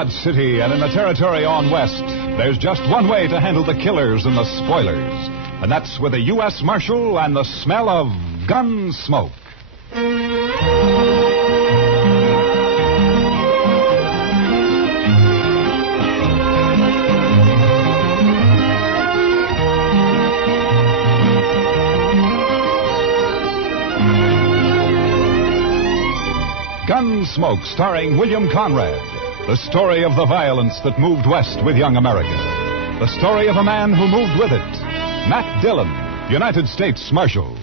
Dodge City and in the territory on west, there's just one way to handle the killers and the spoilers. And that's with a U.S. Marshal and the smell of Gunsmoke. Gunsmoke, starring William Conrad. The story of the violence that moved west with young America. The story of a man who moved with it. Matt Dillon, United States Marshal.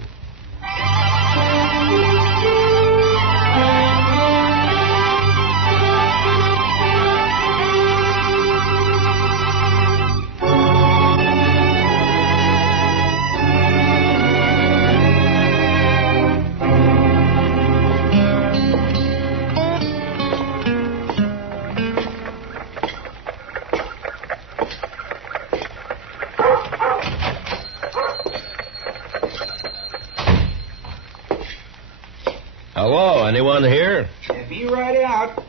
Hello, anyone here? Be right out.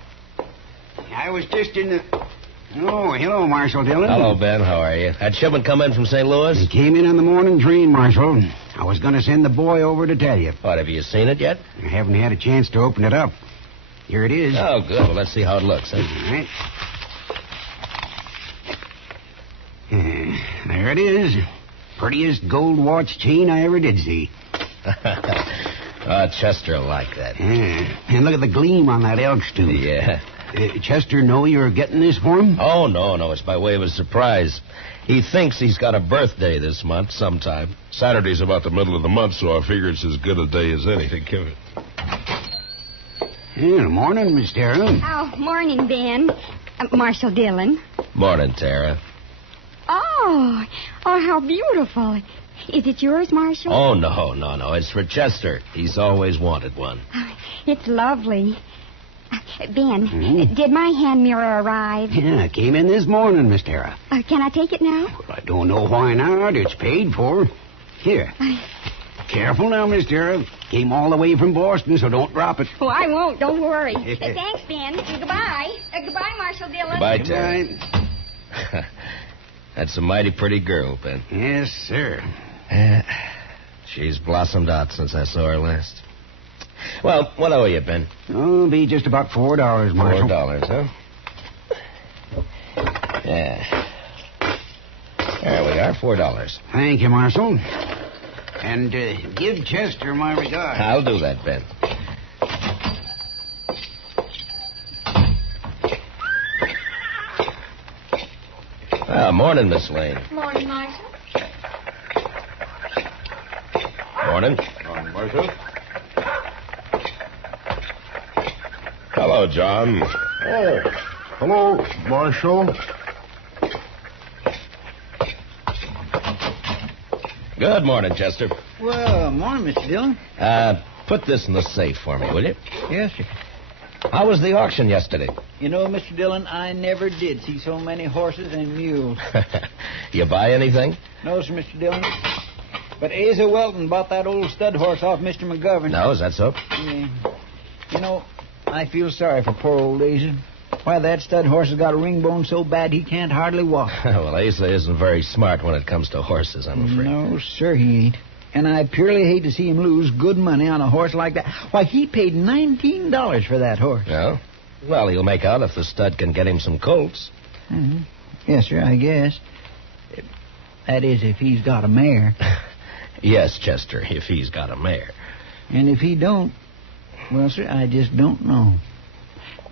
I was just in the... Oh, hello, Marshal Dillon. Hello, Ben. How are you? That shipment come in from St. Louis? It came in on the morning train, Marshal. I was going to send the boy over to tell you. What, have you seen it yet? I haven't had a chance to open it up. Here it is. Oh, good. Well, let's see how it looks. Huh? All right. There it is. Prettiest gold watch chain I ever did see. Chester will like that. And look at the gleam on that elk's tooth. Yeah. Chester know you're getting this for him? Oh, no. It's by way of a surprise. He thinks he's got a birthday this month sometime. Saturday's about the middle of the month, so I figure it's as good a day as any to give it. Good morning, Miss Tara. Oh, morning, Ben. Marshal Dillon. Morning, Tara. Oh, how beautiful. Is it yours, Marshal? Oh, no. It's for Chester. He's always wanted one. It's lovely. Ben, did my hand mirror arrive? Yeah, it came in this morning, Miss Tara. Can I take it now? Well, I don't know why not. It's paid for. Here. Careful now, Miss Tara. Came all the way from Boston, so don't drop it. Oh, I won't. Don't worry. Thanks, Ben. Goodbye. Goodbye, Marshal Dillon. Goodbye, Tara. That's a mighty pretty girl, Ben. Yes, sir. She's blossomed out since I saw her last. Well, what owe you, Ben? Oh, it'll be just about $4, Marshal. $4, huh? Yeah. There we are, $4. Thank you, Marshal. And give Chester my regards. I'll do that, Ben. Morning, Miss Lane. Morning, Marshal. Morning. Morning, Marshal. Hello, John. Oh, hello, Marshal. Good morning, Chester. Well, morning, Mr. Dillon. Put this in the safe for me, will you? Yes, sir. How was the auction yesterday? You know, Mr. Dillon, I never did see so many horses and mules. You buy anything? No, sir, Mr. Dillon. But Asa Welton bought that old stud horse off Mr. McGovern. No, is that so? Yeah. You know, I feel sorry for poor old Asa. Why, that stud horse has got a ring bone so bad he can't hardly walk. Well, Asa isn't very smart when it comes to horses, I'm afraid. No, sir, he ain't. And I purely hate to see him lose good money on a horse like that. Why, he paid $19 for that horse. No? Well, he'll make out if the stud can get him some colts. Mm-hmm. Yes, sir, I guess. That is, if he's got a mare. Yes, Chester, if he's got a mare. And if he don't, well, sir, I just don't know.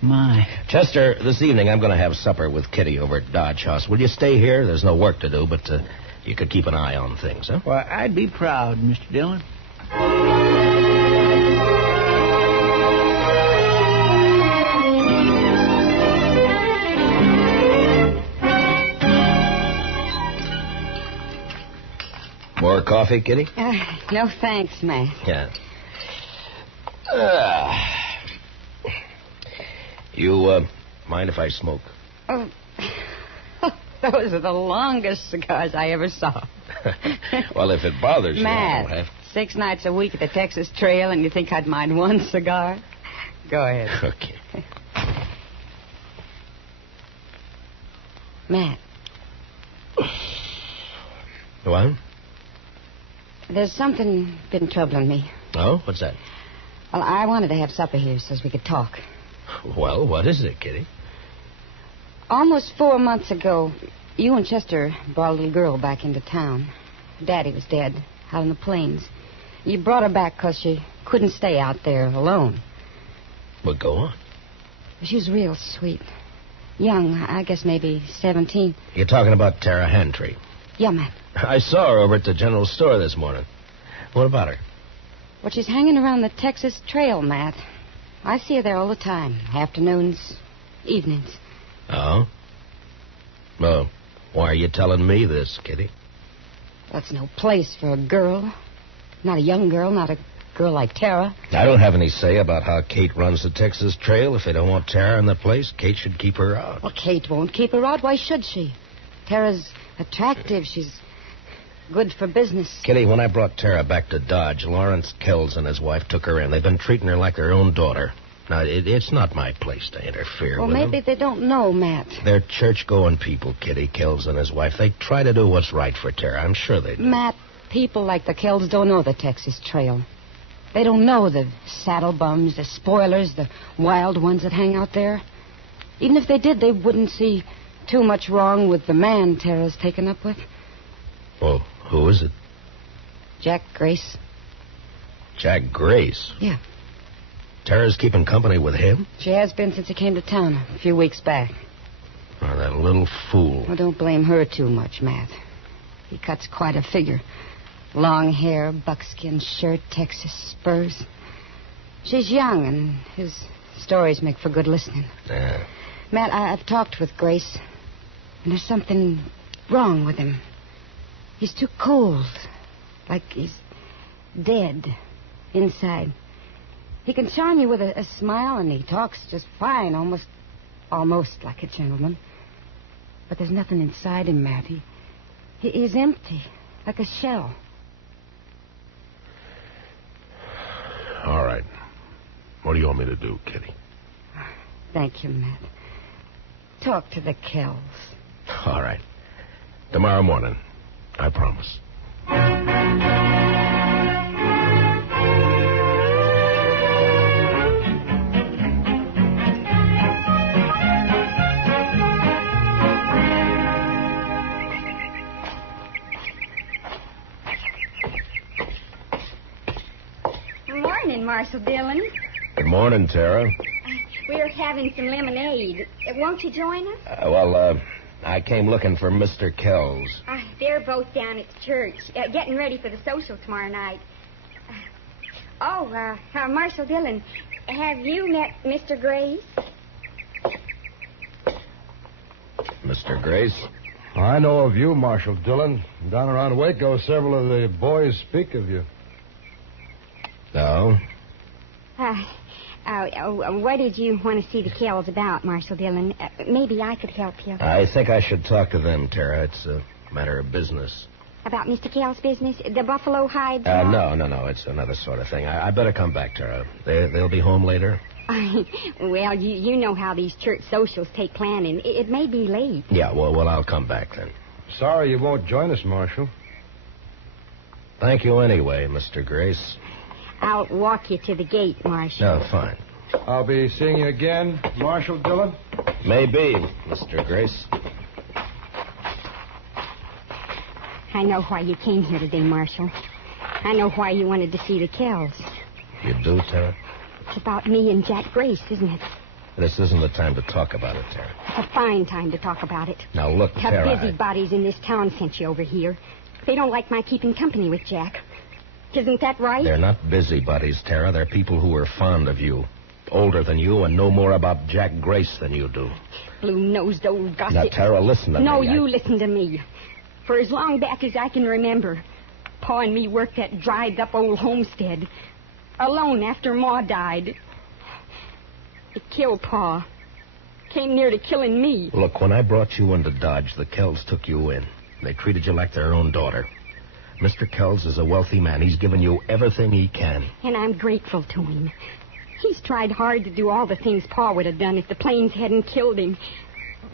My. Chester, this evening I'm going to have supper with Kitty over at Dodge House. Will you stay here? There's no work to do, but you could keep an eye on things, huh? Well, I'd be proud, Mr. Dillon. More coffee, Kitty? No thanks, Matt. Yeah. You mind if I smoke? Oh, those are the longest cigars I ever saw. Well, if it bothers Matt, you, 6 nights a week at the Texas Trail, and you think I'd mind one cigar? Go ahead. Okay. Matt, What? there's something been troubling me. Oh, what's that? Well, I wanted to have supper here so we could talk. Well, what is it, Kitty? Almost 4 months ago, you and Chester brought a little girl back into town. Daddy was dead, out in the plains. You brought her back because she couldn't stay out there alone. Well, go on. She was real sweet. Young, I guess maybe 17. You're talking about Tara Hantry. Yeah, Matt. I saw her over at the general store this morning. What about her? Well, she's hanging around the Texas Trail, Matt. I see her there all the time. Afternoons, evenings. Oh? Well, why are you telling me this, Kitty? That's no place for a girl. Not a young girl, not a girl like Tara. I don't have any say about how Kate runs the Texas Trail. If they don't want Tara in the place, Kate should keep her out. Well, Kate won't keep her out. Why should she? Tara's attractive. She's good for business. Kitty, when I brought Tara back to Dodge, Lawrence Kells and his wife took her in. They've been treating her like their own daughter. Now, it's not my place to interfere Well, with maybe them. they don't know, Matt. They're church-going people, Kitty, Kells and his wife. They try to do what's right for Tara. I'm sure they do. Matt, people like the Kells don't know the Texas Trail. They don't know the saddle bums, the spoilers, the wild ones that hang out there. Even if they did, they wouldn't see too much wrong with the man Tara's taken up with. Well, who is it? Jack Grace. Jack Grace? Yeah. Tara's keeping company with him? She has been since he came to town a few weeks back. Oh, that little fool. Well, don't blame her too much, Matt. He cuts quite a figure. Long hair, buckskin shirt, Texas spurs. She's young, and his stories make for good listening. Yeah. Matt, I've talked with Grace, and there's something wrong with him. He's too cold, like he's dead inside. He can charm you with a smile, and he talks just fine, almost like a gentleman. But there's nothing inside him, Matt. He's empty, like a shell. All right. What do you want me to do, Kitty? Thank you, Matt. Talk to the Kells. All right. Tomorrow morning. I promise. Good morning, Marshal Dillon. Good morning, Tara. We're having some lemonade. Won't you join us? I came looking for Mr. Kells. They're both down at the church, getting ready for the social tomorrow night. Marshal Dillon, have you met Mr. Grace? Mr. Grace? I know of you, Marshal Dillon. Down around Waco, several of the boys speak of you. No? What did you want to see the Kells about, Marshal Dillon? Maybe I could help you. I think I should talk to them, Tara. It's a matter of business. About Mr. Kells' business? The buffalo hide? No. It's another sort of thing. I better come back, Tara. They'll be home later? Well, you know how these church socials take planning. It may be late. Yeah, well, I'll come back then. Sorry you won't join us, Marshal. Thank you anyway, Mr. Grace. I'll walk you to the gate, Marshal. No, fine. I'll be seeing you again, Marshal Dillon. Maybe, Mr. Grace. I know why you came here today, Marshal. I know why you wanted to see the Kells. You do, Tara? It's about me and Jack Grace, isn't it? This isn't the time to talk about it, Tara. It's a fine time to talk about it. Now, look, The Tara... busybodies in this town sent you over here. They don't like my keeping company with Jack. Isn't that right? They're not busybodies, Tara. They're people who are fond of you. Older than you and know more about Jack Grace than you do. Blue-nosed old gossip. Now, Tara, listen to me. No, you listen to me. For as long back as I can remember, Pa and me worked that dried-up old homestead. Alone after Ma died. It killed Pa. Came near to killing me. Look, when I brought you into Dodge, the Kells took you in. They treated you like their own daughter. Mr. Kells is a wealthy man. He's given you everything he can. And I'm grateful to him. He's tried hard to do all the things Pa would have done if the plains hadn't killed him.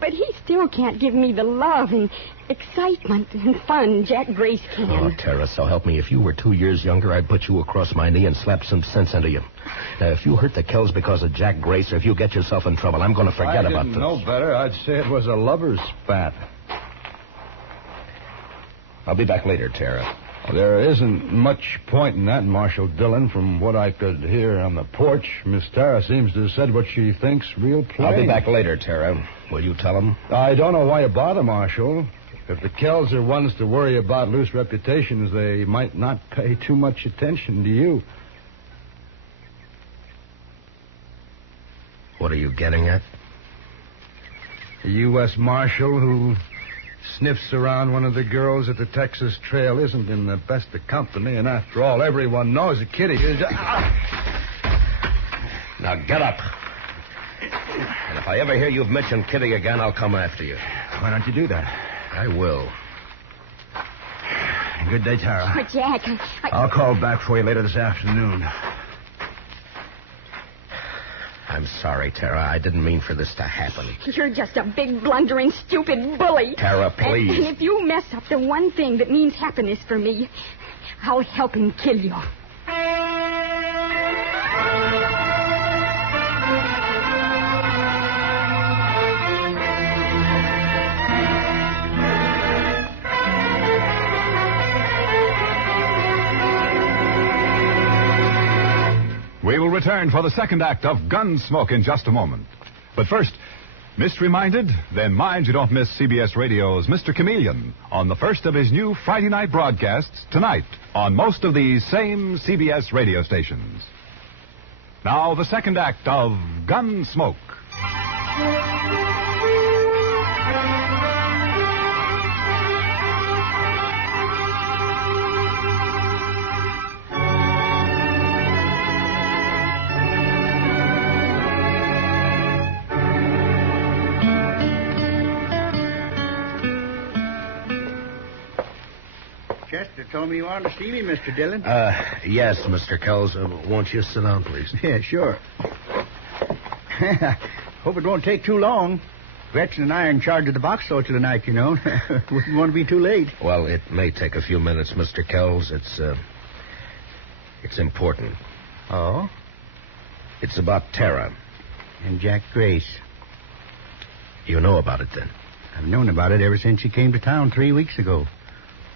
But he still can't give me the love and excitement and fun Jack Grace can. Oh, Tara, so help me. If you were 2 years younger, I'd put you across my knee and slap some sense into you. Now, if you hurt the Kells because of Jack Grace or if you get yourself in trouble, I'm going to forget about this. I didn't know better. I'd say it was a lover's spat. I'll be back later, Tara. There isn't much point in that, Marshal Dillon. From what I could hear on the porch, Miss Tara seems to have said what she thinks real plain. I'll be back later, Tara. Will you tell him? I don't know why you bother, Marshal. If the Kells are ones to worry about loose reputations, they might not pay too much attention to you. What are you getting at? A U.S. Marshal who sniffs around one of the girls at the Texas Trail isn't in the best of company, and after all, everyone knows that Kitty is... Now get up. And if I ever hear you've mentioned Kitty again, I'll come after you. Why don't you do that? I will. Good day, Tara. But, Jack, I'll call back for you later this afternoon. I'm sorry, Tara. I didn't mean for this to happen. You're just a big, blundering, stupid bully. Tara, please. And if you mess up the one thing that means happiness for me, I'll help him kill you. We will return for the second act of Gunsmoke in just a moment. But first, missed reminded? Then mind you don't miss CBS Radio's Mr. Chameleon on the first of his new Friday night broadcasts tonight on most of these same CBS radio stations. Now, the second act of Gunsmoke. Chester told me you wanted to see me, Mr. Dillon. Yes, Mr. Kells. Won't you sit down, please? Yeah, sure. Hope it won't take too long. Gretchen and I are in charge of the box social tonight, you know. Wouldn't want to be too late. Well, it may take a few minutes, Mr. Kells. It's important. Oh? It's about Tara. And Jack Grace. You know about it, then? I've known about it ever since she came to town 3 weeks ago.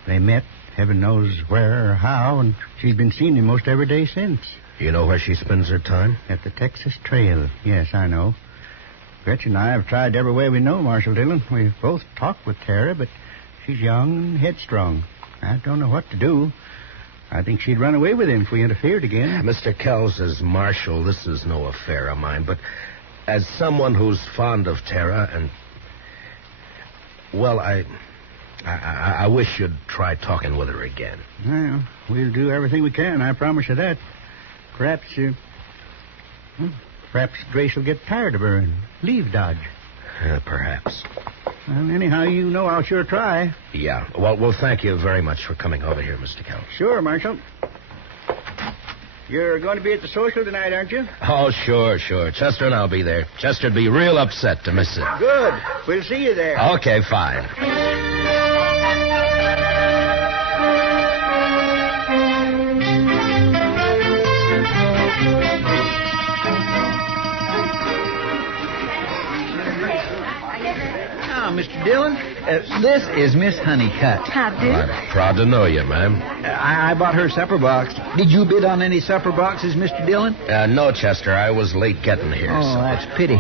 They met, heaven knows where or how, and she's been seeing him most every day since. You know where she spends her time? At the Texas Trail. Yes, I know. Gretchen and I have tried every way we know, Marshal Dillon. We've both talked with Tara, but she's young and headstrong. I don't know what to do. I think she'd run away with him if we interfered again. Mr. Kells, as Marshal, this is no affair of mine, but as someone who's fond of Tara and... Well, I wish you'd try talking with her again. Well, we'll do everything we can, I promise you that. Perhaps Grace will get tired of her and leave Dodge. Perhaps. Well, anyhow, you know I'll sure try. Yeah. Well, thank you very much for coming over here, Mr. Kells. Sure, Marshal. You're going to be at the social tonight, aren't you? Oh, sure. Chester and I'll be there. Chester'd be real upset to miss it. Good. We'll see you there. Okay, fine. Mr. Dillon, this is Miss Honeycutt. How do? I'm proud to know you, ma'am. I bought her supper box. Did you bid on any supper boxes, Mr. Dillon? No, Chester. I was late getting here. Oh, so... that's a pity.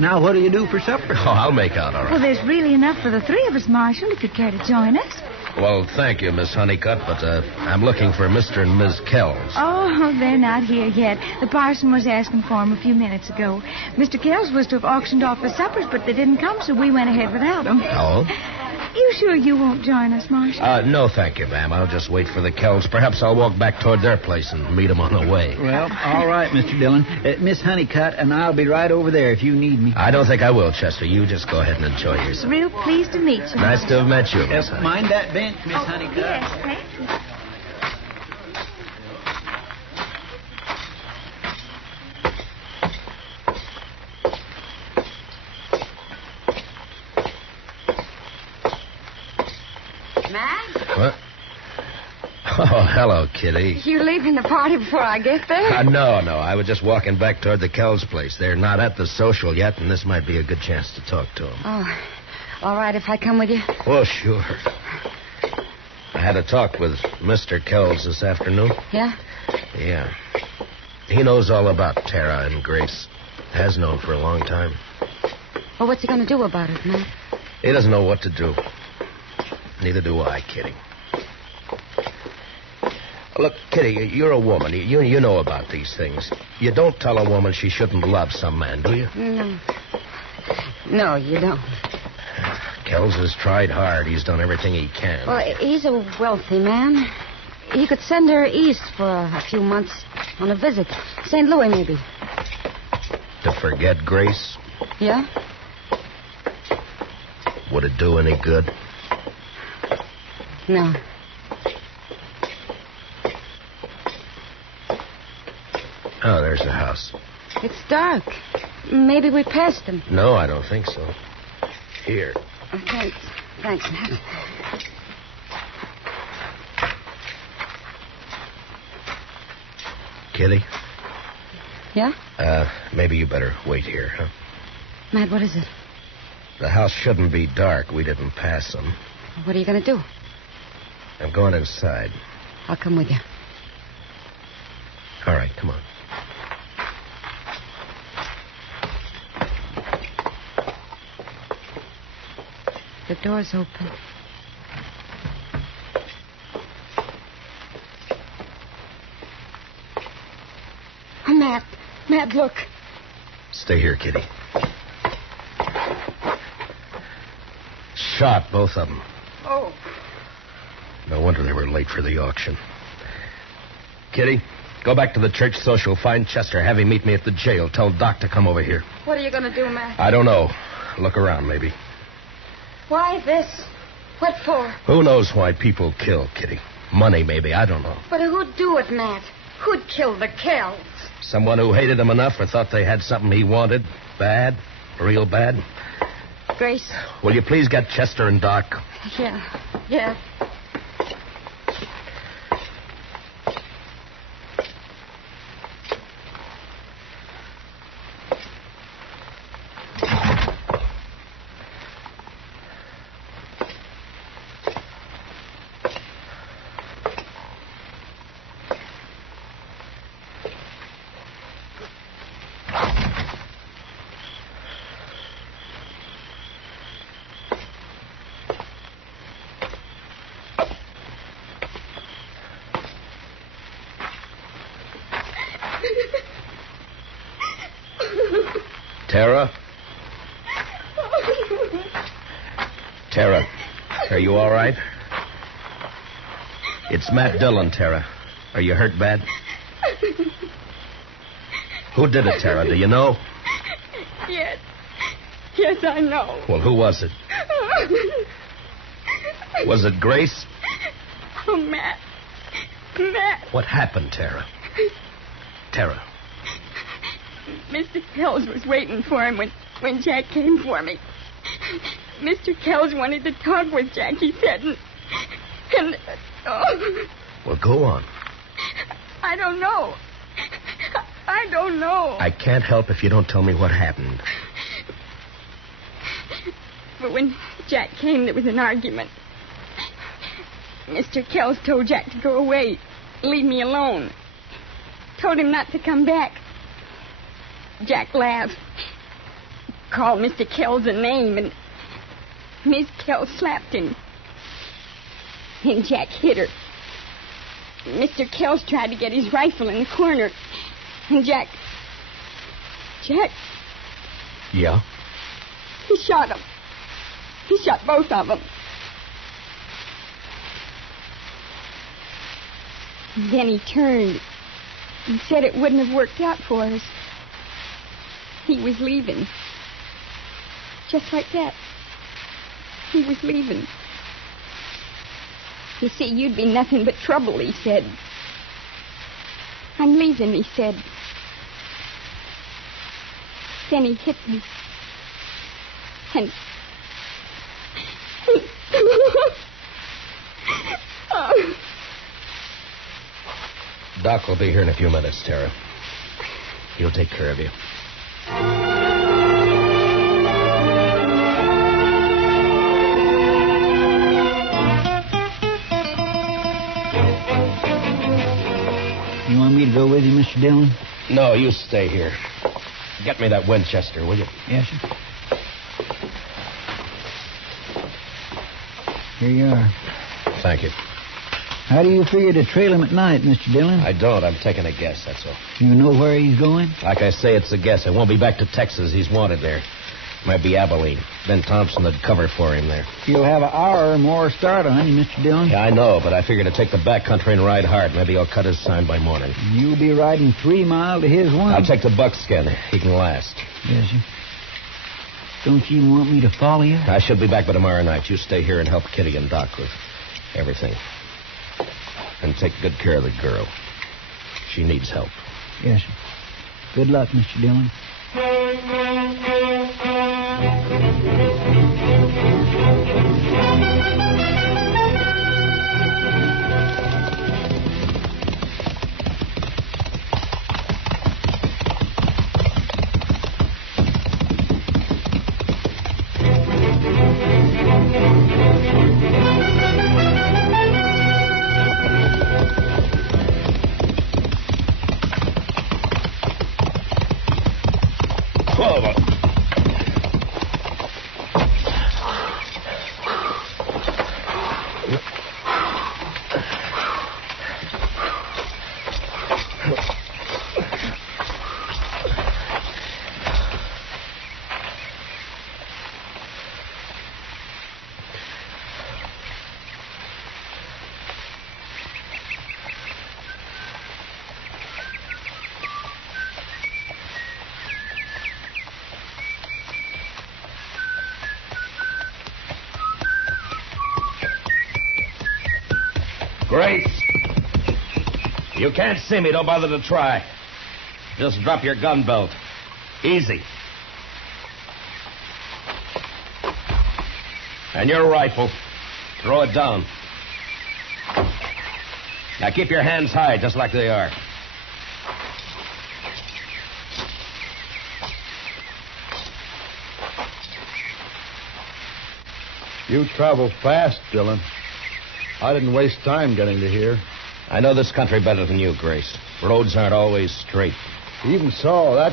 Now, what do you do for supper? Oh, I'll make out all right. Well, there's really enough for the three of us, Marshal, if you'd care to join us. Well, thank you, Miss Honeycutt, but I'm looking for Mr. and Ms. Kells. Oh, they're not here yet. The parson was asking for them a few minutes ago. Mr. Kells was to have auctioned off the suppers, but they didn't come, so we went ahead without them. Oh? You sure you won't join us, Marshal? No, thank you, ma'am. I'll just wait for the Kells. Perhaps I'll walk back toward their place and meet them on the way. Well, all right, Mr. Dillon. Miss Honeycutt and I'll be right over there if you need me. I don't think I will, Chester. You just go ahead and enjoy yourself. Real pleased to meet you. Nice to have met you, Miss Honeycutt. Mind that bench, Miss Honeycutt. Yes, thank you. Matt? What? Oh, hello, Kitty. You leaving the party before I get there? No. I was just walking back toward the Kells place. They're not at the social yet, and this might be a good chance to talk to them. Oh, all right if I come with you? Well, sure. I had a talk with Mr. Kells this afternoon. Yeah? Yeah. He knows all about Tara and Grace. Has known for a long time. Well, what's he going to do about it, Matt? He doesn't know what to do. Neither do I, Kitty. Look, Kitty, you're a woman. You know about these things. You don't tell a woman she shouldn't love some man, do you? No. No, you don't. Kells has tried hard. He's done everything he can. Well, he's a wealthy man. He could send her east for a few months on a visit. St. Louis, maybe. To forget Grace? Yeah? Would it do any good? No. Oh, there's the house. It's dark. Maybe we passed him. No, I don't think so. Here. Thanks. Thanks, Matt. Kitty? Yeah? Maybe you better wait here, huh? Matt, what is it? The house shouldn't be dark. We didn't pass them. What are you going to do? I'm going inside. I'll come with you. All right, come on. The door's open. Oh, Matt. Matt, look. Stay here, Kitty. Shot, both of them. Oh. No wonder they were late for the auction. Kitty, go back to the church social. Find Chester. Have him meet me at the jail. Tell Doc to come over here. What are you going to do, Matt? I don't know. Look around, maybe. Why this? What for? Who knows why people kill, Kitty? Money, maybe. I don't know. But who'd do it, Matt? Who'd kill the Kells? Someone who hated him enough or thought they had something he wanted. Bad. Real bad. Grace? Will you please get Chester and Doc? Yeah. Tara? Tara, are you all right? It's Matt Dillon, Tara. Are you hurt bad? Who did it, Tara? Do you know? Yes, I know. Well, who was it? Was it Grace? Oh, Matt. What happened, Tara? Tara. Mr. Kells was waiting for him when Jack came for me. Mr. Kells wanted to talk with Jack, he said, and Well, go on. I don't know. I don't know. I can't help if you don't tell me what happened. But when Jack came, there was an argument. Mr. Kells told Jack to go away, leave me alone. Told him not to come back. Jack laughed. Called Mr. Kells a name, and Miss Kells slapped him. Then Jack hit her. Mr. Kells tried to get his rifle in the corner, and Jack... Yeah? He shot him. He shot both of them. Then he turned and said it wouldn't have worked out for us. He was leaving. Just like that. He was leaving. You see, you'd be nothing but trouble, he said. I'm leaving, he said. Then he hit me. And Doc will be here in a few minutes, Tara. He'll take care of you. You want me to go with you, Mr. Dillon? No, you stay here. Get me that Winchester, will you? Yes, sir. Here you are. Thank you. How do you figure to trail him at night, Mr. Dillon? I don't. I'm taking a guess, that's all. You know where he's going? Like I say, it's a guess. It won't be back to Texas. He's wanted there. Might be Abilene. Ben Thompson would cover for him there. You'll have an hour or more start on him, Mr. Dillon. Yeah, I know, but I figure to take the back country and ride hard. Maybe he'll cut his sign by morning. You'll be riding 3 miles to his 1. I'll take the buckskin. He can last. Yes, sir. Don't you want me to follow you? I should be back by tomorrow night. You stay here and help Kitty and Doc with everything. And take good care of the girl. She needs help. Yes, sir. Good luck, Mr. Dillon. Grace! You can't see me. Don't bother to try. Just drop your gun belt. Easy. And your rifle. Throw it down. Now keep your hands high, just like they are. You travel fast, Dillon. I didn't waste time getting to here. I know this country better than you, Grace. Roads aren't always straight. Even so, that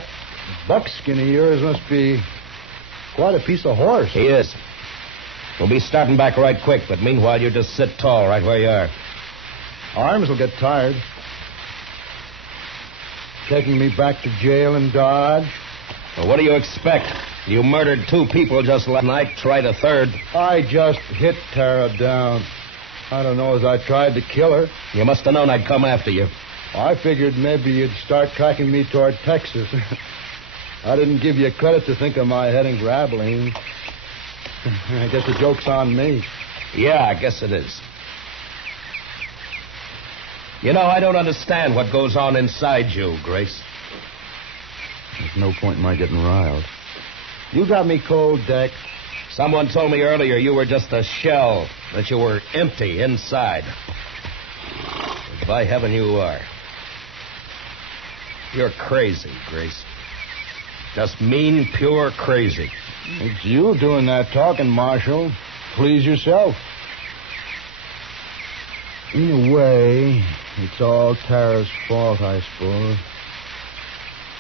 buckskin of yours must be quite a piece of horse. He is. We'll be starting back right quick, but meanwhile you just sit tall right where you are. Arms will get tired. Taking me back to jail in Dodge. Well, what do you expect? You murdered 2 people just last night, tried a third. I just hit Tara down. I don't know as I tried to kill her. You must have known I'd come after you. I figured maybe you'd start tracking me toward Texas. I didn't give you credit to think of my heading for Abilene. I guess the joke's on me. Yeah, I guess it is. You know, I don't understand what goes on inside you, Grace. There's no point in my getting riled. You got me cold, Deck. Someone told me earlier you were just a shell, that you were empty inside. But by heaven, you are. You're crazy, Grace. Just mean, pure crazy. It's you doing that talking, Marshal. Please yourself. In a way, it's all Tara's fault, I suppose.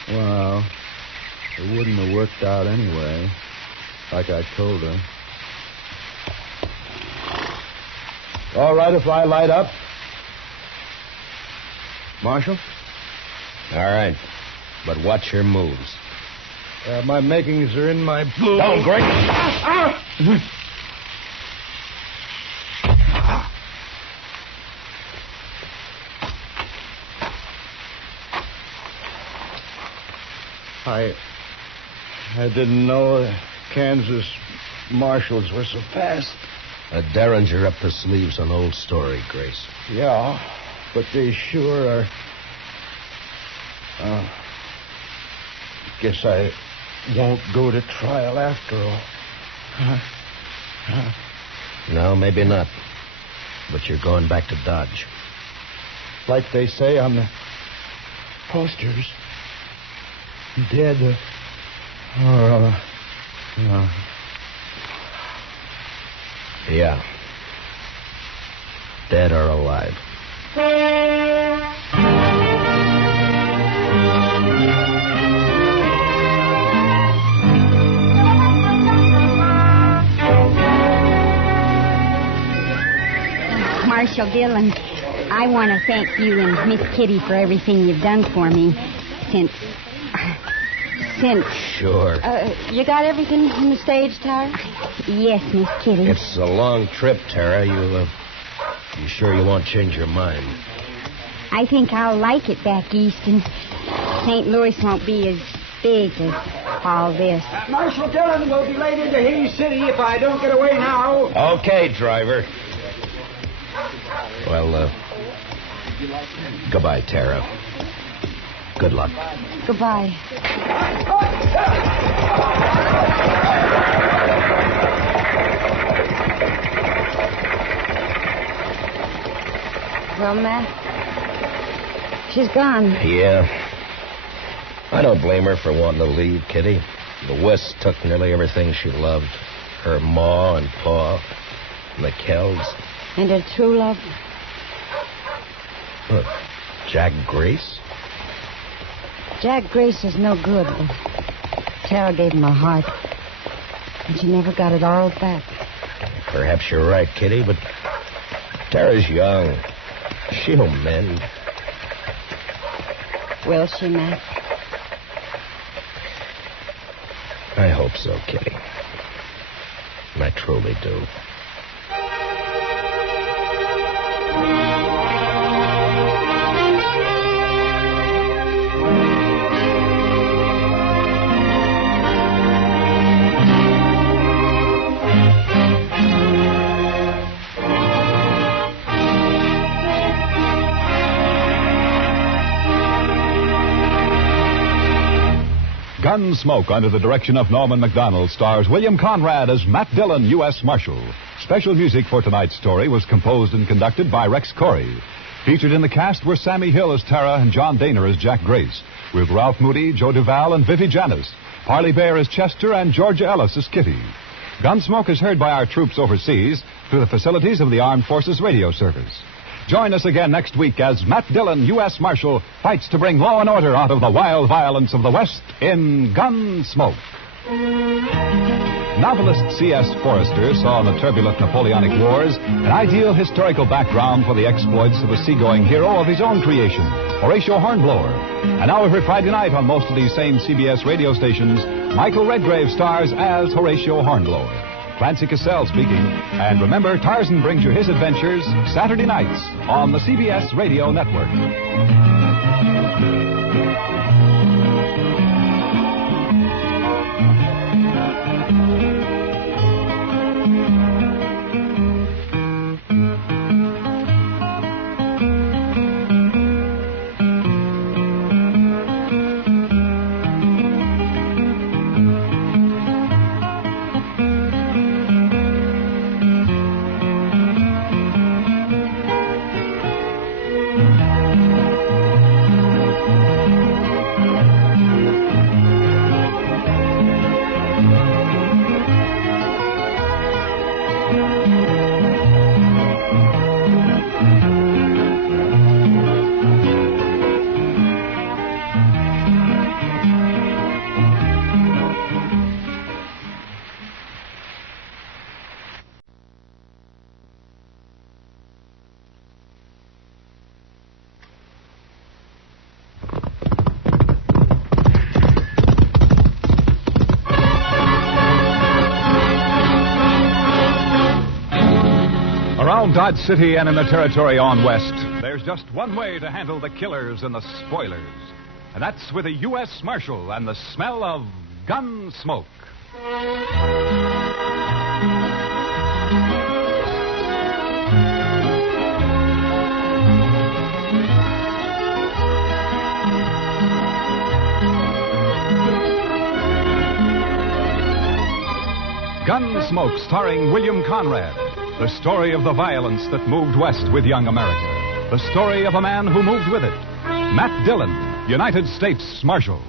Well, it wouldn't have worked out anyway, like I told her. All right if I light up? Marshal? All right. But watch your moves. My makings are in my... Don't, Grace! I didn't know the Kansas marshals were so fast. A derringer up the sleeves, an old story, Grace. Yeah, but they sure are... guess I won't go to trial after all. No, maybe not. But you're going back to Dodge. like they say on the posters. Dead. Yeah. Dead or alive. Marshal Dillon, I want to thank you and Miss Kitty for everything you've done for me since... Sure. You got everything from the stage, Tara? Yes, Miss Kitty. It's a long trip, Tara. You sure you won't change your mind? I think I'll like it back east, and St. Louis won't be as big as all this. Marshal Dillon will be late into Hays City if I don't get away now. Okay, driver. Well, goodbye, Tara. Good luck. Goodbye. Well, Matt, she's gone. Yeah. I don't blame her for wanting to leave, Kitty. The West took nearly everything she loved. Her ma and pa, and the Kells. And her true love. Look, Jack Grace? Jack Grace is no good, but Tara gave him her heart. And she never got it all back. Perhaps you're right, Kitty, but Tara's young. She'll mend. Will she, Matt? I hope so, Kitty. I truly do. Gunsmoke, under the direction of Norman Macdonald, stars William Conrad as Matt Dillon, U.S. Marshal. Special music for tonight's story was composed and conducted by Rex Corey. Featured in the cast were Sammy Hill as Tara and John Daner as Jack Grace, with Ralph Moody, Joe Duval, and Vivi Janis, Parley Bear as Chester, and Georgia Ellis as Kitty. Gunsmoke is heard by our troops overseas through the facilities of the Armed Forces Radio Service. Join us again next week as Matt Dillon, U.S. Marshal, fights to bring law and order out of the wild violence of the West in Gunsmoke. Novelist C.S. Forrester saw in the turbulent Napoleonic Wars an ideal historical background for the exploits of a seagoing hero of his own creation, Horatio Hornblower. And now every Friday night on most of these same CBS radio stations, Michael Redgrave stars as Horatio Hornblower. Clancy Cassell speaking. And remember, Tarzan brings you his adventures Saturday nights on the CBS Radio Network. Around Dodge City and in the territory on west, there's just one way to handle the killers and the spoilers. And that's with a U.S. Marshal and the smell of gun smoke. Gunsmoke, starring William Conrad. The story of the violence that moved west with young America. the story of a man who moved with it. Matt Dillon, United States Marshal.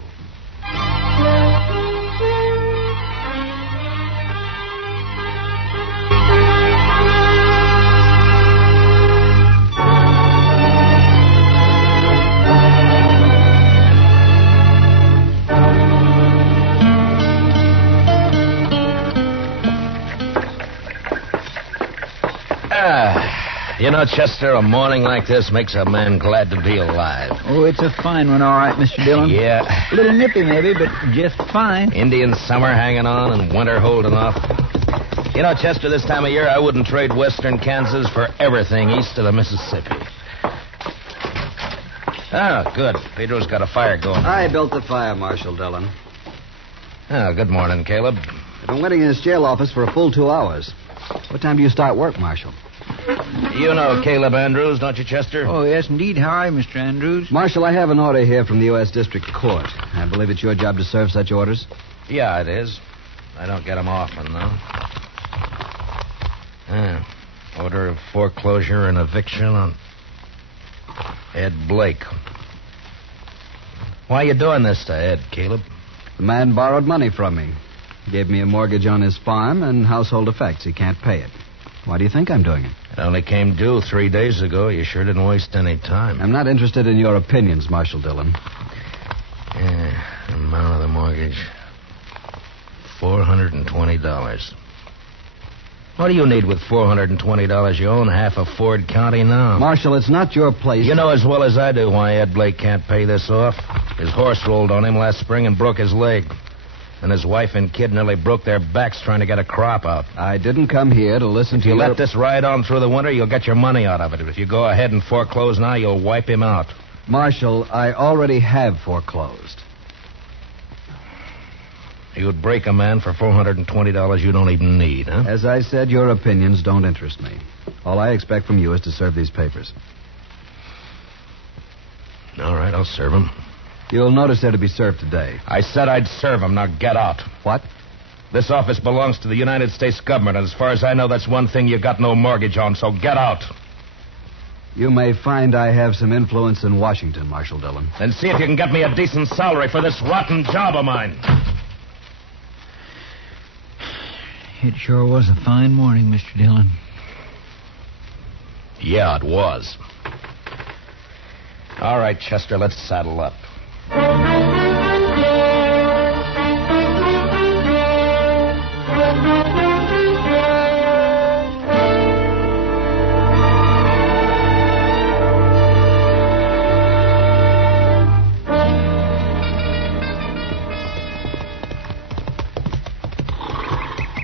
You know, Chester, a morning like this makes a man glad to be alive. Oh, it's a fine one, all right, Mr. Dillon. Yeah. A little nippy, maybe, but just fine. Indian summer hanging on and winter holding off. You know, Chester, this time of year, I wouldn't trade western Kansas for everything east of the Mississippi. Ah, good. Pedro's got a fire going. I built the fire, Marshal Dillon. Oh, good morning, Caleb. I've been waiting in this jail office for a full 2 hours. What time do you start work, Marshal? You know Caleb Andrews, don't you, Chester? Oh, yes, indeed. How are you, Mr. Andrews? Marshal, I have an order here from the U.S. District Court. I believe it's your job to serve such orders. Yeah, it is. I don't get them often, though. Order of foreclosure and eviction on Ed Blake. Why are you doing this to Ed, Caleb? The man borrowed money from me. Gave me a mortgage on his farm and household effects. He can't pay it. Why do you think I'm doing it? It only came due 3 days ago. You sure didn't waste any time. I'm not interested in your opinions, Marshal Dillon. Yeah, amount of the mortgage. $420. What do you need with $420? You own half of Ford County now. Marshal, it's not your place. You know as well as I do why Ed Blake can't pay this off. His horse rolled on him last spring and broke his leg. And his wife and kid nearly broke their backs trying to get a crop out. I didn't come here to listen to you. If you your... let this ride on through the winter, you'll get your money out of it. If you go ahead and foreclose now, you'll wipe him out. Marshal, I already have foreclosed. You'd break a man for $420 you don't even need, huh? As I said, your opinions don't interest me. All I expect from you is to serve these papers. All right, I'll serve them. You'll notice they're to be served today. I said I'd serve them. Now get out. What? This office belongs to the United States government, and as far as I know, that's one thing you got no mortgage on, so get out. You may find I have some influence in Washington, Marshal Dillon. Then see if you can get me a decent salary for this rotten job of mine. It sure was a fine morning, Mr. Dillon. Yeah, it was. All right, Chester, let's saddle up.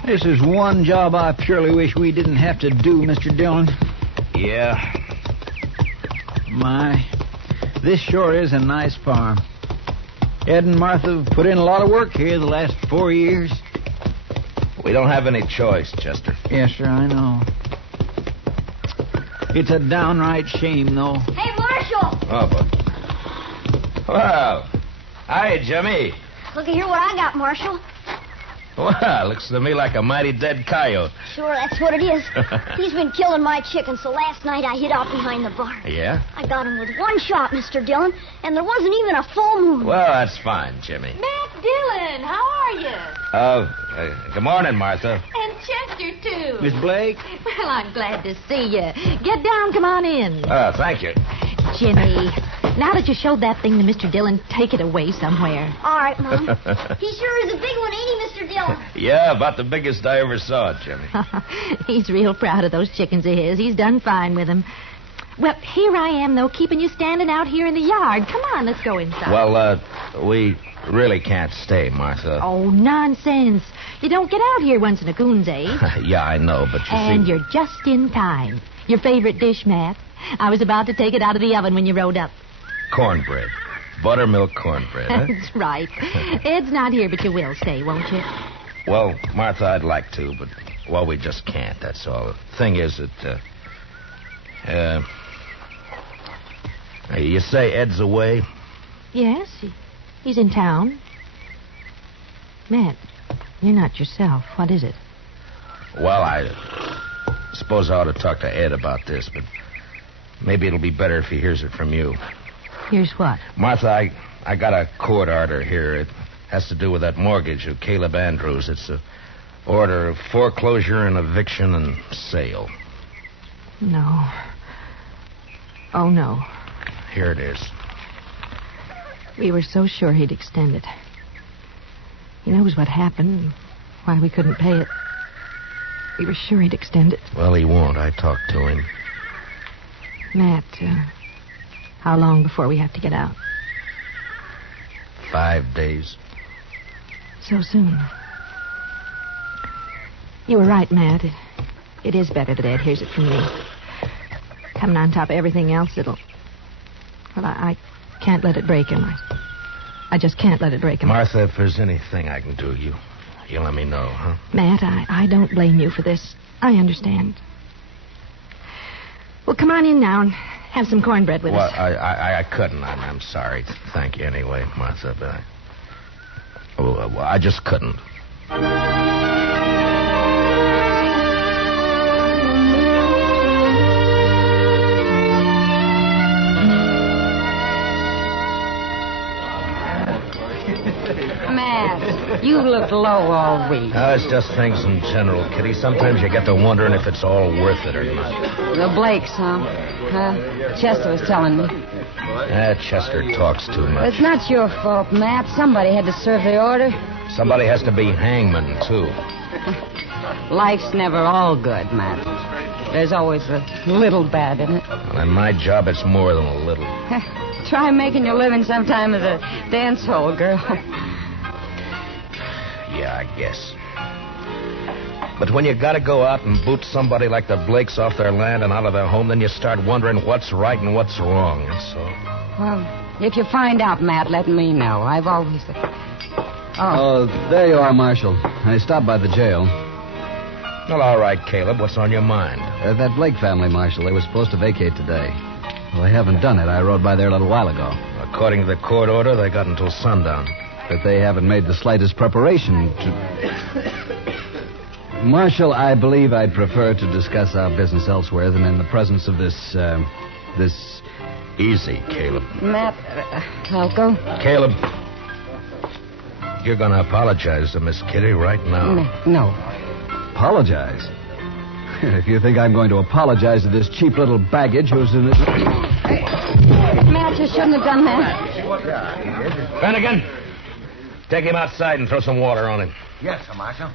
This is one job I purely wish we didn't have to do, Mr. Dillon. Yeah. My, this sure is a nice farm. Ed and Martha have put in a lot of work here the last 4 years. We don't have any choice, Chester. Yes, sir, I know. It's a downright shame, though. Hey, Marshal! Oh, but... Well, hi, Jimmy. Look at here what I got, Marshal. Well, looks to me like a mighty dead coyote. Sure, that's what it is. He's been killing my chickens, so last night I hid out behind the barn. Yeah? I got him with one shot, Mr. Dillon, and there wasn't even a full moon. Well, that's fine, Jimmy. Matt Dillon, how are you? Good morning, Martha. And Chester, too. Miss Blake? Well, I'm glad to see you. Get down, come on in. Thank you. Jimmy, now that you showed that thing to Mr. Dillon, take it away somewhere. All right, Mom. He sure is a big one, ain't he, Mr. Dillon? Yeah, about the biggest I ever saw, Jimmy. He's real proud of those chickens of his. He's done fine with them. Well, here I am, though, keeping you standing out here in the yard. Come on, let's go inside. Well, we really can't stay, Martha. Oh, nonsense. You don't get out here once in a coon's age. Yeah, I know, but you And see... you're just in time. Your favorite dish, Matt. I was about to take it out of the oven when you rode up. Cornbread. Buttermilk cornbread, huh? That's right. Ed's not here, but you will stay, won't you? Well, Martha, I'd like to, but, well, we just can't, that's all. The thing is that, you say Ed's away? Yes, he's in town. Matt, you're not yourself. What is it? Well, I suppose I ought to talk to Ed about this, but Maybe it'll be better if he hears it from you. Here's what? Martha, I got a court order here. It has to do with that mortgage of Caleb Andrews. It's a order of foreclosure and eviction and sale. No. Oh, no. Here it is. We were so sure he'd extend it. He knows what happened, why we couldn't pay it. We were sure he'd extend it. Well, he won't. I talked to him. Matt, how long before we have to get out? 5 days. So soon. You were right, Matt. It is better that Ed hears it from me. Coming on top of everything else, it'll... Well, I can't let it break him. I just can't let it break him. Martha, if there's anything I can do, you let me know, huh? Matt, I don't blame you for this. I understand. Well, come on in now and have some cornbread with us. Well, I couldn't. I'm sorry. Thank you anyway, Martha, but I just couldn't. Matt, you looked low all week. It's just things in general, Kitty. Sometimes you get to wondering if it's all worth it or not. The Blakes, huh? Chester was telling me. Chester talks too much. It's not your fault, Matt. Somebody had to serve the order. Somebody has to be hangman, too. Life's never all good, Matt. There's always a little bad in it. Well, in my job, it's more than a little. Try making your living sometime as a dance hall girl. Yeah, I guess. But when you gotta go out and boot somebody like the Blakes off their land and out of their home, then you start wondering what's right and what's wrong, that's all. Well, if you find out, Matt, let me know. I've always... Oh, there you are, Marshal. I stopped by the jail. Well, all right, Caleb. What's on your mind? That Blake family, Marshal, they were supposed to vacate today. Well, they haven't done it. I rode by there a little while ago. According to the court order, they got until sundown. But they haven't made the slightest preparation to... Marshal, I believe I'd prefer to discuss our business elsewhere than in the presence of this... Easy, Caleb. Matt, I'll go. Caleb, you're going to apologize to Miss Kitty right now. No. Apologize? If you think I'm going to apologize to this cheap little baggage who's in it... Matt, you shouldn't have done that. Finnegan, take him outside and throw some water on him. Yes, sir, Marshal.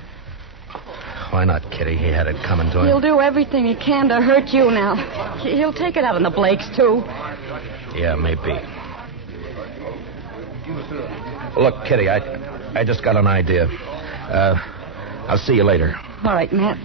Why not, Kitty? He had it coming to him. He'll do everything he can to hurt you now. He'll take it out on the Blakes, too. Yeah, maybe. Look, Kitty, I just got an idea. I'll see you later. All right, Matt.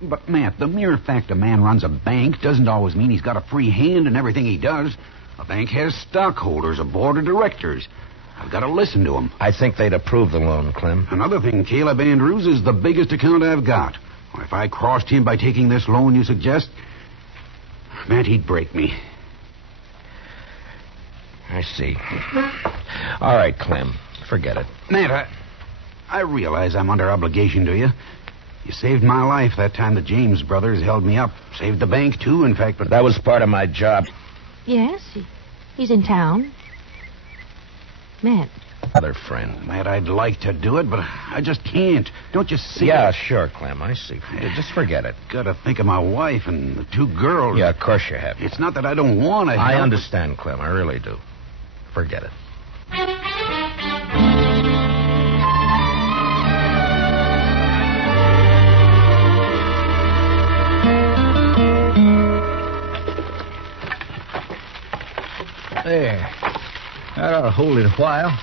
But, Matt, the mere fact a man runs a bank doesn't always mean he's got a free hand in everything he does. A bank has stockholders, a board of directors. I've got to listen to them. I think they'd approve the loan, Clem. Another thing, Caleb Andrews is the biggest account I've got. If I crossed him by taking this loan you suggest, Matt, he'd break me. I see. All right, Clem. Forget it. Matt, I realize I'm under obligation to you. You saved my life that time the James brothers held me up. Saved the bank, too, in fact, but... That was part of my job. Yes, he's in town. Matt. Other friend. Matt, I'd like to do it, but I just can't. Don't you see? Yeah, sure, Clem. I see. Just forget it. Gotta think of my wife and the two girls. Yeah, of course you have. It's not that I don't want to help. I understand, Clem. I really do. Forget it. There. That ought to hold it a while.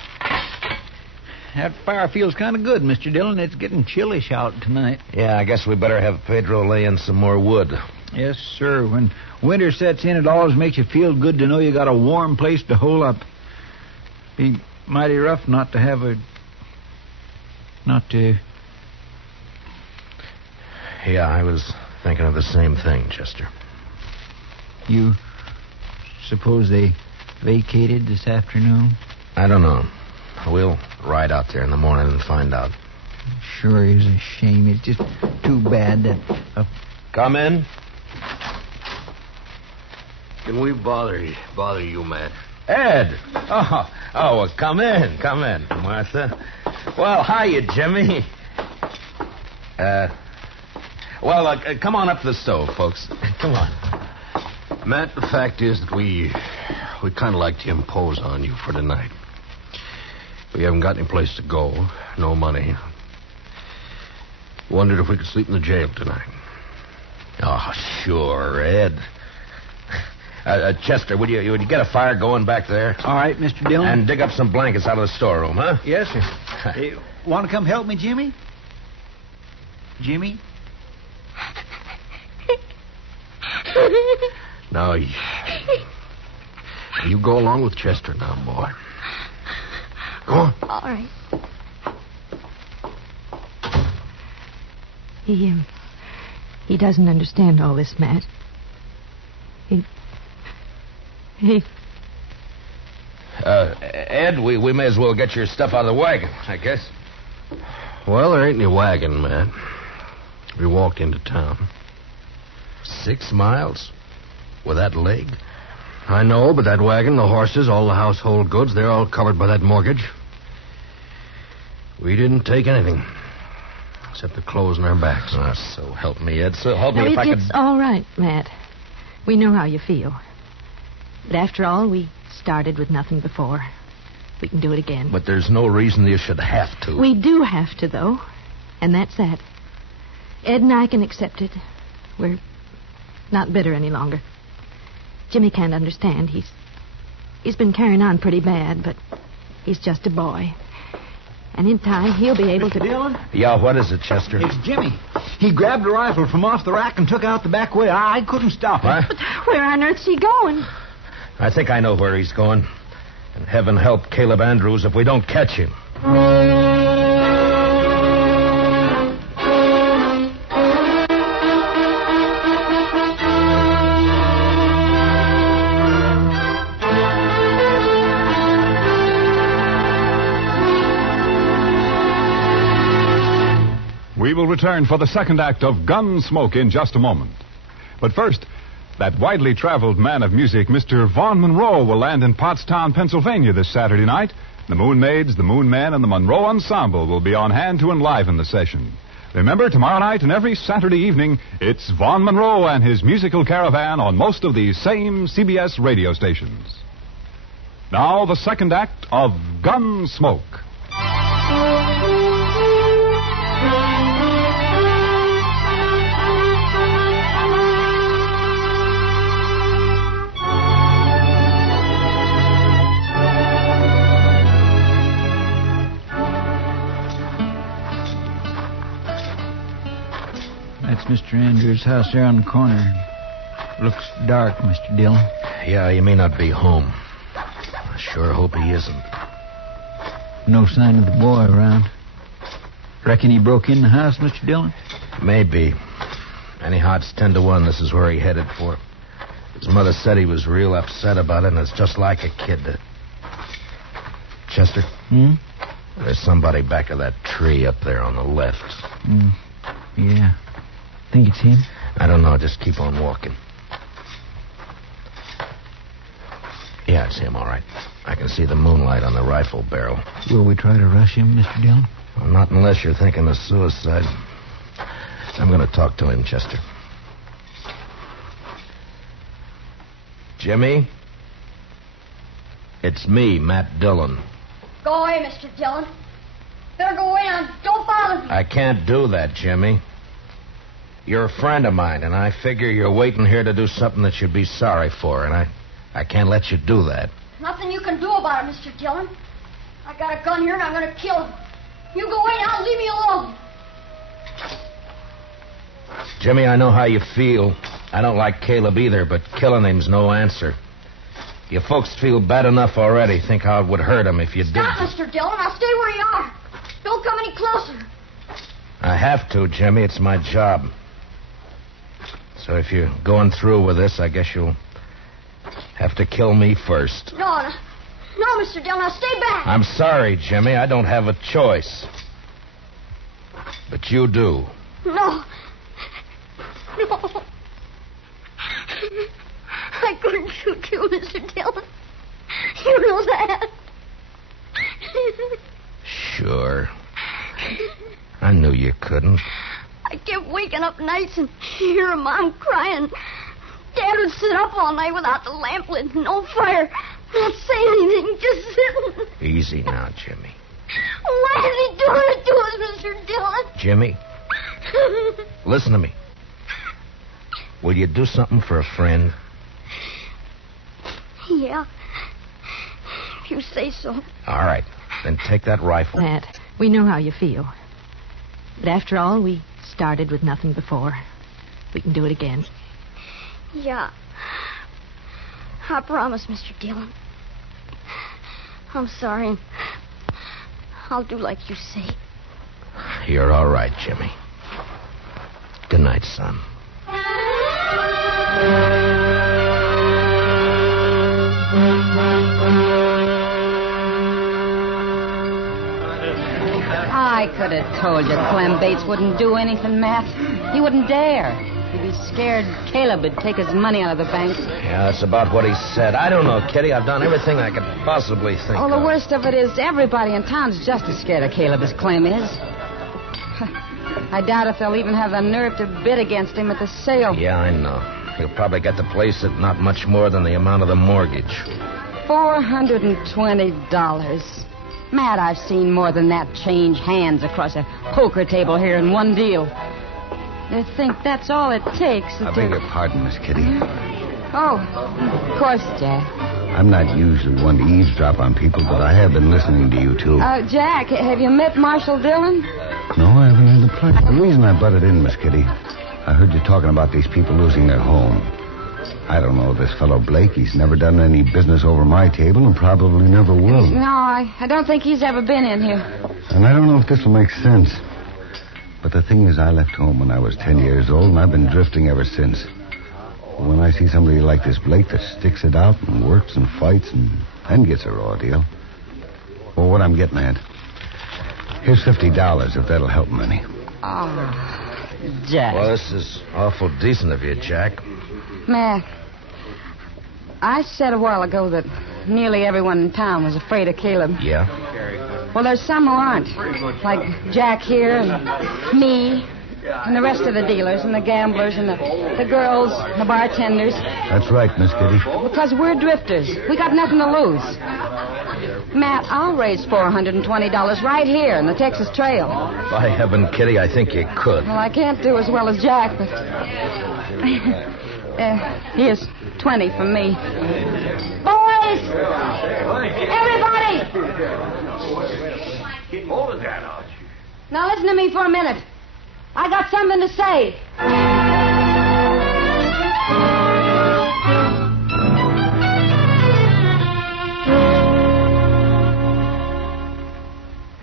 That fire feels kind of good, Mr. Dillon. It's getting chillish out tonight. Yeah, I guess we better have Pedro lay in some more wood. Yes, sir. When winter sets in, it always makes you feel good to know you got a warm place to hole up. Be mighty rough not to have a... Yeah, I was thinking of the same thing, Chester. You suppose they vacated this afternoon? I don't know. We'll ride out there in the morning and find out. Sure is a shame. It's just too bad that... Come in. Can we bother you, Matt? Ed! Oh, well, come in, Martha. Well, hiya, Jimmy. Come on up to the stove, folks. Come on. Matt, the fact is that we kind of like to impose on you for tonight. We haven't got any place to go, no money. Wondered if we could sleep in the jail tonight. Oh, sure, Ed. Chester, would you get a fire going back there? All right, Mr. Dillon. And dig up some blankets out of the storeroom, huh? Yes, sir. Want to come help me, Jimmy? Jimmy? Now, you go along with Chester now, boy. Go on. All right. He doesn't understand all this, Matt. Ed, we may as well get your stuff out of the wagon, I guess. Well, there ain't any wagon, Matt. We walked into town. 6 miles? With that leg? I know, but that wagon, the horses, all the household goods, they're all covered by that mortgage. We didn't take anything. Except the clothes on our backs. Oh, so help me, Ed. So help me if I could... It's all right, Matt. We know how you feel. But after all, we started with nothing before. We can do it again. But there's no reason you should have to. We do have to, though. And that's that. Ed and I can accept it. We're not bitter any longer. Jimmy can't understand. He's been carrying on pretty bad, but he's just a boy. And in time, he'll be able to... Dillon? Yeah, what is it, Chester? It's Jimmy. He grabbed a rifle from off the rack and took out the back way. I couldn't stop him. What? But where on earth's he going? I think I know where he's going. And heaven help Caleb Andrews if we don't catch him. We will return for the second act of Gunsmoke in just a moment. But first, that widely traveled man of music, Mr. Vaughn Monroe, will land in Pottstown, Pennsylvania this Saturday night. The Moon Maids, the Moon Men, and the Monroe Ensemble will be on hand to enliven the session. Remember, tomorrow night and every Saturday evening, it's Vaughn Monroe and his musical caravan on most of these same CBS radio stations. Now, the second act of Gunsmoke. That's Mr. Andrews' house there on the corner. Looks dark, Mr. Dillon. Yeah, he may not be home. I sure hope he isn't. No sign of the boy around. Reckon he broke in the house, Mr. Dillon? Maybe. Anyhow, it's 10 to 1. This is where he headed for. His mother said he was real upset about it, and it's just like a kid. Chester? There's somebody back of that tree up there on the left. Yeah. Think it's him? I don't know. Just keep on walking. Yeah, it's him, all right. I can see the moonlight on the rifle barrel. Will we try to rush him, Mr. Dillon? Well, not unless you're thinking of suicide. I'm going to talk to him, Chester. Jimmy? It's me, Matt Dillon. Go away, Mr. Dillon. Better go away now. Don't bother me. I can't do that, Jimmy. You're a friend of mine, and I figure you're waiting here to do something that you'd be sorry for, and I can't let you do that. Nothing you can do about it, Mr. Dillon. I got a gun here, and I'm going to kill him. You go away now. Leave me alone. Jimmy, I know how you feel. I don't like Caleb either, but killing him's no answer. You folks feel bad enough already. Think how it would hurt him if you did. Stop, Mr. Dillon. I'll stay where you are. Don't come any closer. I have to, Jimmy. It's my job. So if you're going through with this, I guess you'll have to kill me first. No, No, Mr. Dillon, now stay back. I'm sorry, Jimmy. I don't have a choice. But you do. No. No. I couldn't shoot you, Mr. Dillon. You know that. Sure. I knew you couldn't. I kept waking up nights and hearing Mom crying. Dad would sit up all night without the lamp lit, no fire, not saying anything, just sitting. Easy now, Jimmy. Why is he doing it to us, Mr. Dillon? Jimmy, listen to me. Will you do something for a friend? Yeah. If you say so. All right. Then take that rifle. Matt, we know how you feel. But after all, we started with nothing before. We can do it again. Yeah. I promise, Mr. Dillon. I'm sorry, and I'll do like you say. You're all right, Jimmy. Good night, son. I could have told you Clem Bates wouldn't do anything, Matt. He wouldn't dare. He'd be scared Caleb would take his money out of the bank. Yeah, that's about what he said. I don't know, Kitty. I've done everything I could possibly think Oh, the of. worst of it is everybody in town's just as scared of Caleb as Clem is. I doubt if they'll even have the nerve to bid against him at the sale. Yeah, I know. He'll probably get the place at not much more than the amount of the mortgage. $420. Matt, I've seen more than that change hands across a poker table here in one deal. They think that's all it takes. I beg your pardon, Miss Kitty. Oh, of course, Jack. I'm not usually one to eavesdrop on people, but I have been listening to you, too. Jack, have you met Marshal Dillon? No, I haven't had the pleasure. The reason I butted in, Miss Kitty, I heard you talking about these people losing their home. I don't know this fellow Blake. He's never done any business over my table and probably never will. No, I don't think he's ever been in here. And I don't know if this will make sense. But the thing is, I left home when I was 10 years old, and I've been drifting ever since. When I see somebody like this Blake that sticks it out and works and fights and gets a raw deal. Well, what I'm getting at, here's $50 if that'll help him any. Oh, Jack. Well, this is awful decent of you, Jack. Matt, I said a while ago that nearly everyone in town was afraid of Caleb. Yeah? Well, there's some who aren't. Like Jack here and me and the rest of the dealers and the gamblers and the girls and the bartenders. That's right, Miss Kitty. Because we're drifters. We got nothing to lose. Matt, I'll raise $420 right here in the Texas Trail. By heaven, Kitty, I think you could. Well, I can't do as well as Jack, but... here's 20 from me. Boys! Everybody! Keep hold of that, Archie. Now listen to me for a minute. I got something to say.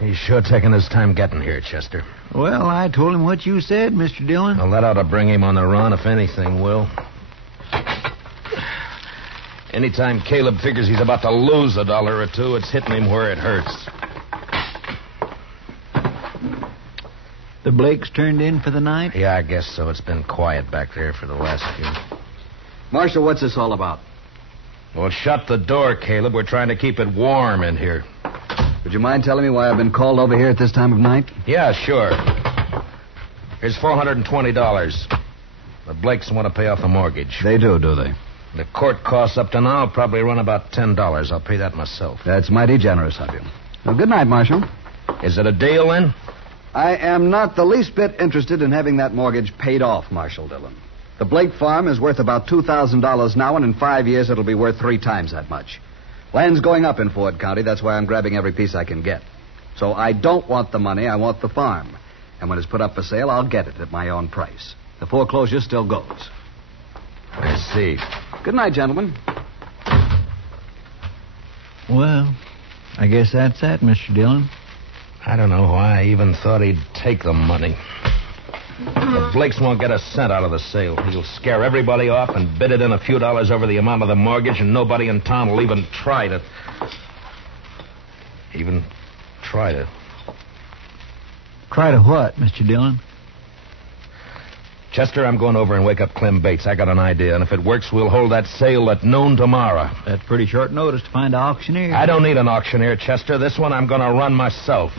He's sure taking his time getting here, Chester. Well, I told him what you said, Mr. Dillon. Well, that ought to bring him on the run, if anything will. Anytime Caleb figures he's about to lose $1 or $2, it's hitting him where it hurts. The Blakes turned in for the night? Yeah, I guess so. It's been quiet back there for the last few. Marshal, what's this all about? Well, shut the door, Caleb. We're trying to keep it warm in here. Would you mind telling me why I've been called over here at this time of night? Yeah, sure. Here's $420. The Blakes want to pay off the mortgage. They do they? The court costs up to now probably run about $10. I'll pay that myself. That's mighty generous of you. Well, good night, Marshal. Is it a deal, then? I am not the least bit interested in having that mortgage paid off, Marshal Dillon. The Blake farm is worth about $2,000 now, and in 5 years it'll be worth 3 times that much. Land's going up in Ford County. That's why I'm grabbing every piece I can get. So I don't want the money. I want the farm. And when it's put up for sale, I'll get it at my own price. The foreclosure still goes. I see. Good night, gentlemen. Well, I guess that's that, Mr. Dillon. I don't know why I even thought he'd take the money. The Blakes won't get a cent out of the sale. He'll scare everybody off and bid it in a few dollars over the amount of the mortgage, and nobody in town will even try to... even try to. Try to what, Mr. Dillon? Chester, I'm going over and wake up Clem Bates. I got an idea, and if it works, we'll hold that sale at noon tomorrow. That's pretty short notice to find an auctioneer. I don't need an auctioneer, Chester. This one I'm going to run myself.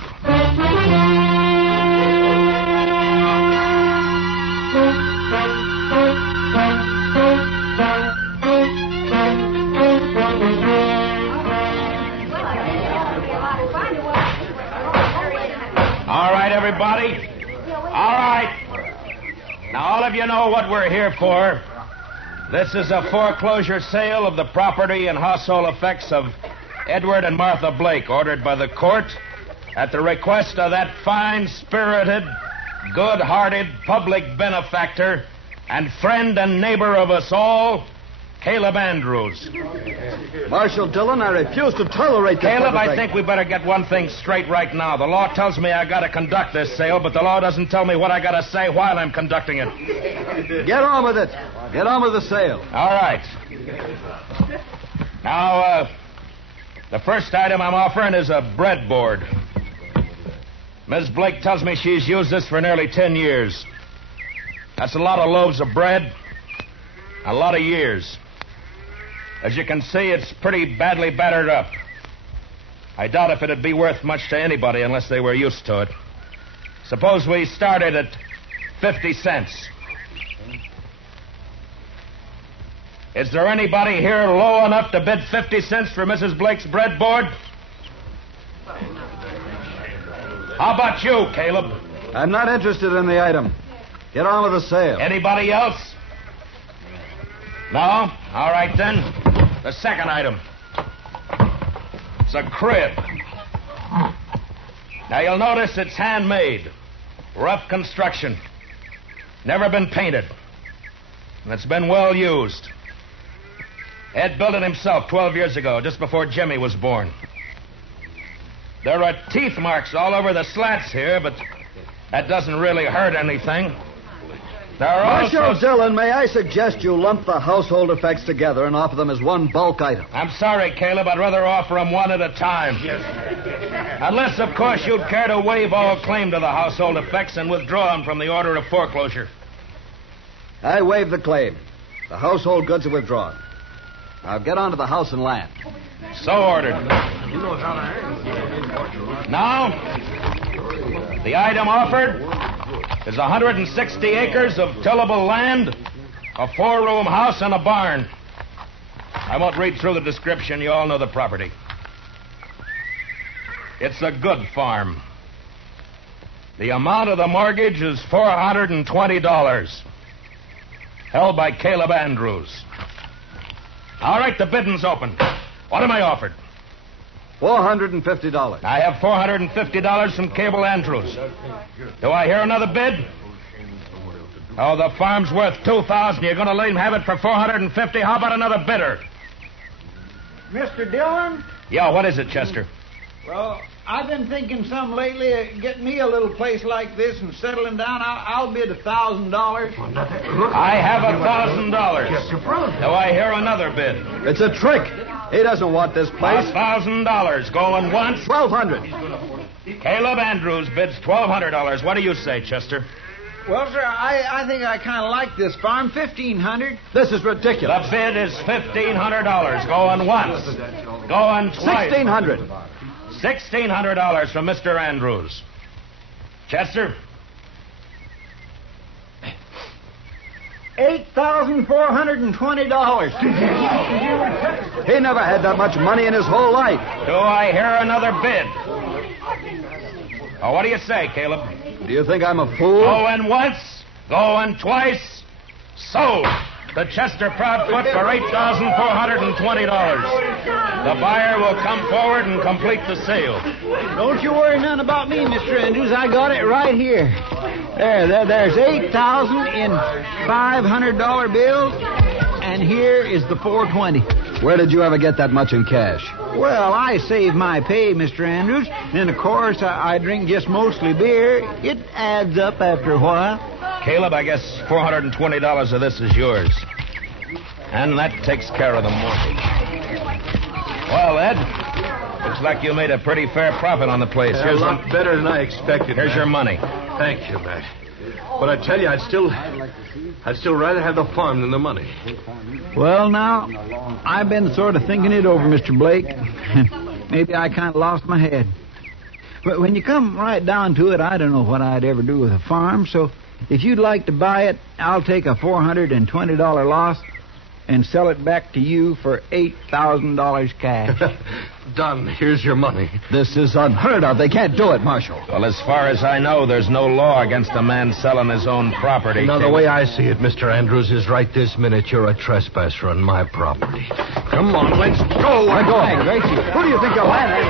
All right, everybody. All right. Now, all of you know what we're here for. This is a foreclosure sale of the property and household effects of Edward and Martha Blake, ordered by the court at the request of that fine-spirited, good-hearted public benefactor and friend and neighbor of us all, Caleb Andrews. Marshal Dillon, I refuse to tolerate this. Caleb, I think we better get one thing straight right now. The law tells me I got to conduct this sale, but the law doesn't tell me what I got to say while I'm conducting it. Get on with it. Get on with the sale. All right. Now, the first item I'm offering is a breadboard. Ms. Blake tells me she's used this for nearly 10 years. That's a lot of loaves of bread, a lot of years. As you can see, it's pretty badly battered up. I doubt if it'd be worth much to anybody unless they were used to it. Suppose we started at 50 cents. Is there anybody here low enough to bid 50 cents for Mrs. Blake's breadboard? How about you, Caleb? I'm not interested in the item. Get on with the sale. Anybody else? No? All right, then. The second item. It's a crib. Now, you'll notice it's handmade. Rough construction. Never been painted. And it's been well used. Ed built it himself 12 years ago, just before Jimmy was born. There are teeth marks all over the slats here, but that doesn't really hurt anything. There are Marshal Dillon, may I suggest you lump the household effects together and offer them as one bulk item? I'm sorry, Caleb. I'd rather offer them one at a time. Unless, of course, you'd care to waive all claim to the household effects and withdraw them from the order of foreclosure. I waive the claim. The household goods are withdrawn. Now get on to the house and land. So ordered. Now, the item offered is 160 acres of tillable land, a 4-room house, and a barn. I won't read through the description. You all know the property. It's a good farm. The amount of the mortgage is $420, held by Caleb Andrews. All right, the bidding's open. What am I offered? $450. I have $450 from Caleb Andrews. Do I hear another bid? Oh, the farm's worth $2,000. You're going to let him have it for $450? How about another bidder? Mr. Dillon? Yeah, what is it, Chester? Well, I've been thinking some lately of getting me a little place like this and settling down. I'll bid $1,000. I have $1,000. Do I hear another bid? It's a trick. He doesn't want this place. $1,000. Going once? $1,200. Caleb Andrews bids $1,200. What do you say, Chester? Well, sir, I think I kind of like this farm. $1,500. This is ridiculous. The bid is $1,500. Going once. Going twice. $1,600. $1,600 from Mr. Andrews. Chester? $8,420. He never had that much money in his whole life. Do I hear another bid? Oh, what do you say, Caleb? Do you think I'm a fool? Going once, going twice, sold. The Chester Proudfoot for $8,420. The buyer will come forward and complete the sale. Don't you worry none about me, Mr. Andrews. I got it right here. There's $8,000 in $500 bills, and here is the $420. Where did you ever get that much in cash? Well, I save my pay, Mr. Andrews. Then, of course, I drink just mostly beer. It adds up after a while. Caleb, I guess $420 of this is yours. And that takes care of the mortgage. Well, Ed, it's like you made a pretty fair profit on the place. A lot better than I expected. Here's Matt. your money. Thank you, Matt. But I tell you, I'd still rather have the farm than the money. Well, now, I've been sort of thinking it over, Mr. Blake. Maybe I kind of lost my head. But when you come right down to it, I don't know what I'd ever do with a farm, so if you'd like to buy it, I'll take a $420 loss and sell it back to you for $8,000 cash. Done. Here's your money. This is unheard of. They can't do it, Marshal. Well, as far as I know, there's no law against a man selling his own property. Now, the way I see it, Mr. Andrews, is right this minute you're a trespasser on my property. Come on, let's go. We're going. Who do you think you're landing?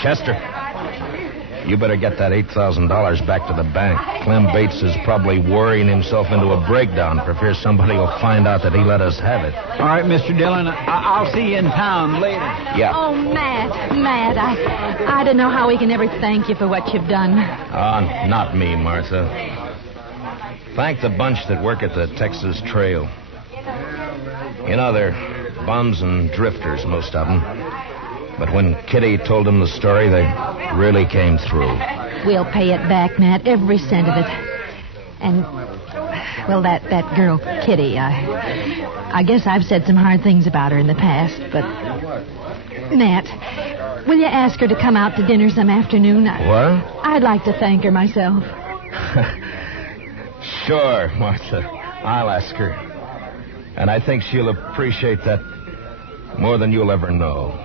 Chester, you better get that $8,000 back to the bank. Clem Bates is probably worrying himself into a breakdown for fear somebody will find out that he let us have it. All right, Mr. Dillon, I'll see you in town later. Yeah. Oh, Matt, I don't know how we can ever thank you for what you've done. Not me, Martha. Thank the bunch that work at the Texas Trail. You know, they're bums and drifters, most of them. But when Kitty told them the story, they really came through. We'll pay it back, Matt, every cent of it. And, well, that girl, Kitty, I guess I've said some hard things about her in the past, but... Matt, will you ask her to come out to dinner some afternoon? What? I'd like to thank her myself. Sure, Martha. I'll ask her. And I think she'll appreciate that more than you'll ever know.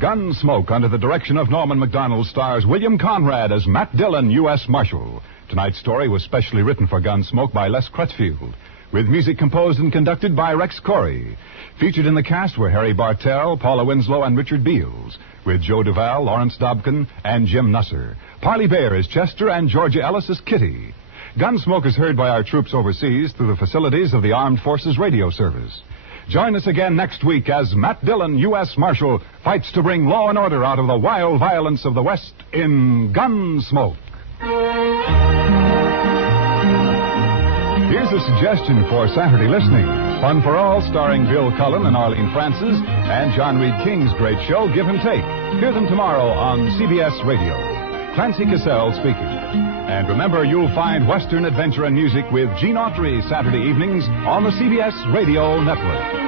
Gunsmoke, under the direction of Norman MacDonald, stars William Conrad as Matt Dillon, U.S. Marshal. Tonight's story was specially written for Gunsmoke by Les Crutchfield, with music composed and conducted by Rex Corey. Featured in the cast were Harry Bartell, Paula Winslow, and Richard Beals, with Joe Duvall, Lawrence Dobkin, and Jim Nusser. Parley Bear as Chester, and Georgia Ellis as Kitty. Gunsmoke is heard by our troops overseas through the facilities of the Armed Forces Radio Service. Join us again next week as Matt Dillon, U.S. Marshal, fights to bring law and order out of the wild violence of the West in Gunsmoke. Here's a suggestion for Saturday listening. Fun for All, starring Bill Cullen and Arlene Francis, and John Reed King's great show, Give and Take. Hear them tomorrow on CBS Radio. Clancy Cassell speaking. And remember, you'll find Western adventure and music with Gene Autry Saturday evenings on the CBS Radio Network.